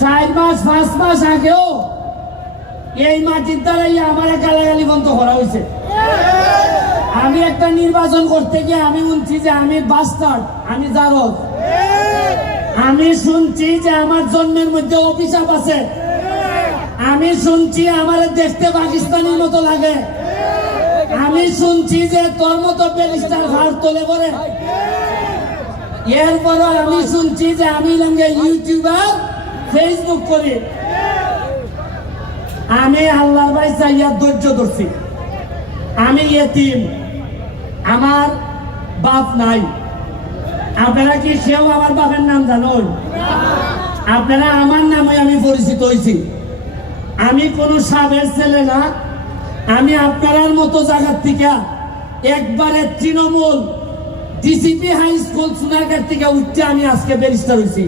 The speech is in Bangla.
4 মাস 5 মাস আগেও এই মাটির দ্বারাই আমার গালাগালি বন্ধ করা হয়েছে। আমি একটা নির্বাচন করতে গিয়ে আমি শুনছি যে আমি বাস্টার্ড, আমি জারদ। আমি শুনছি যে আমার জন্মের মধ্যে অভিশাপ আছে। আমি শুনছি আমার দেখতে পাকিস্তানের মতো লাগে। আমি শুনছি যে তোর মতো ব্যারিস্টার ঘাড় তোলে করে। এরপরও আমি শুনছি যে আমি ইউটিউবার, ফেসবুক করি। আমি আল্লাহর ভাই চাইয়া ধৈর্য ধরছি। আমি ইয়েতিম, আমার বাপ নাই। আপনারা কি সেও আমার বাপের নাম জানেন? আপনারা আমার নামে আমি পরিচিত হয়েছি। আমি কোনো সাবের ছেলে না। আমি আপনার মতো জায়গার থেকে একবারে Trinamool DCP high school Sonargaon থেকে উঠতে আমি আজকে ব্যারিস্টার হয়েছি।